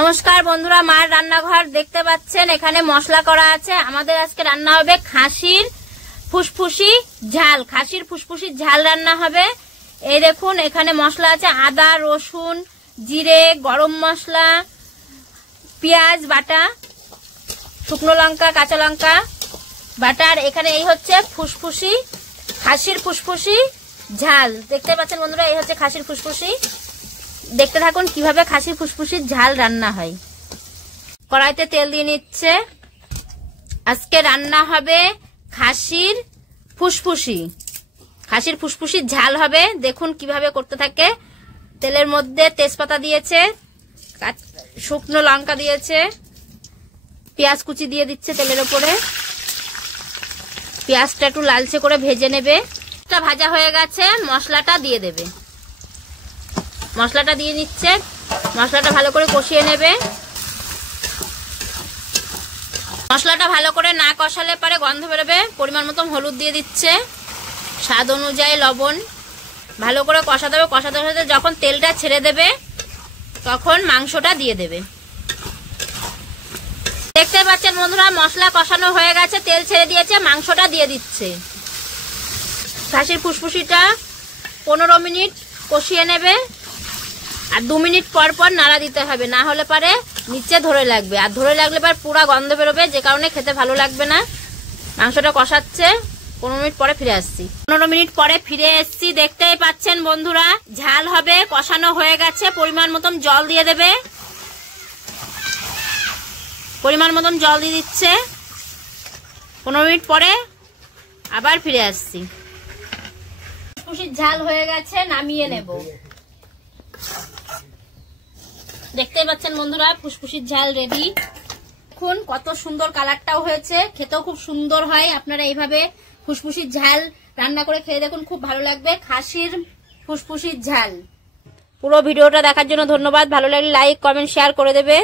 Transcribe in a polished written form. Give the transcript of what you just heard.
নমস্কার বন্ধুরা, মার রান্নাঘর দেখতে পাচ্ছেন। এখানে মশলা করা আছে। আমাদের আজকে রান্না হবে খাসির ফুসফুসি ঝাল। খাসির ফুসফুসির ঝাল রান্না হবে। এই দেখুন, এখানে মশলা আছে আদা, রসুন, জিরে, গরম মশলা, পেঁয়াজ বাটা, শুকনো লঙ্কা, কাঁচা লঙ্কা বাটা। আর এখানে এই হচ্ছে ফুসফুসি, খাসির ফুসফুসি ঝাল। দেখতে পাচ্ছেন বন্ধুরা, এই হচ্ছে খাসির ফুসফুসি। দেখতে থাকুন কিভাবে খাসির ফুসফুসির ঝাল রান্না হয়। কড়াইতে তেল দিয়ে নিচ্ছে। আজকে রান্না হবে খাসির ফুসফুসি। খাসির ফুসফুসির ঝাল হবে। দেখুন কিভাবে করতে থাকে। তেলের মধ্যে তেজপাতা দিয়েছে, শুকনো লঙ্কা দিয়েছে, পেঁয়াজ কুচি দিয়ে দিচ্ছে তেলের উপরে। পেঁয়াজটা একটু লালচে করে ভেজে নেবে। ভাজা হয়ে গেছে, মশলাটা দিয়ে দেবে। মশলাটা দিয়ে নিচ্ছে। মশলাটা ভালো করে কষিয়ে নেবে। মশলাটা ভালো করে না কষালে পরে গন্ধ বেরোবে। পরিমাণ মতো হলুদ দিয়ে দিচ্ছে, স্বাদ অনুযায়ী লবণ। ভালো করে কষাতে হবে। কষাতে কষাতে যখন তেলটা ছেড়ে দেবে তখন মাংসটা দিয়ে দেবে। দেখতে পাচ্ছেন বন্ধুরা, মশলা কষানো হয়ে গেছে, তেল ছেড়ে দিয়েছে, মাংসটা দিয়ে দিচ্ছে। খাসির ফুসফুসিটা 15 মিনিট কষিয়ে নেবে। আর 2 মিনিট পর পর নাড়া দিতে হবে, না হলে পারে নিচে ধরে লাগবে। আর ধরে লাগলে পর পুরা গন্ধ বেরোবে, যে কারণে খেতে ভালো লাগবে না। মাংসটা কষাচ্ছে। 15 মিনিট পরে ফিরে আসছি। 15 মিনিট পরে ফিরে এসছি। দেখতেই পাচ্ছেন বন্ধুরা, ঝাল হবে, কষানো হয়ে গেছে। পরিমাণ মতন জল দিয়ে দেবে। পরিমাণ মতন জল দিয়ে দিচ্ছে। 15 মিনিট পরে আবার ফিরে আসছি। ফুসফুসির ঝাল হয়ে গেছে, নামিয়ে নেব। দেখতেই পাচ্ছেন বন্ধুরা, ফুসফুসির ঝাল রেডি। দেখুন কত সুন্দর কালারটাও হয়েছে, খেতেও খুব সুন্দর হয়। আপনারা এইভাবে ফুসফুসির ঝাল রান্না করে খেয়ে দেখুন, খুব ভালো লাগবে। খাসির ফুসফুসির ঝাল। পুরো ভিডিওটা দেখার জন্য ধন্যবাদ। ভালো লাগলে লাইক, কমেন্ট, শেয়ার করে দেবে।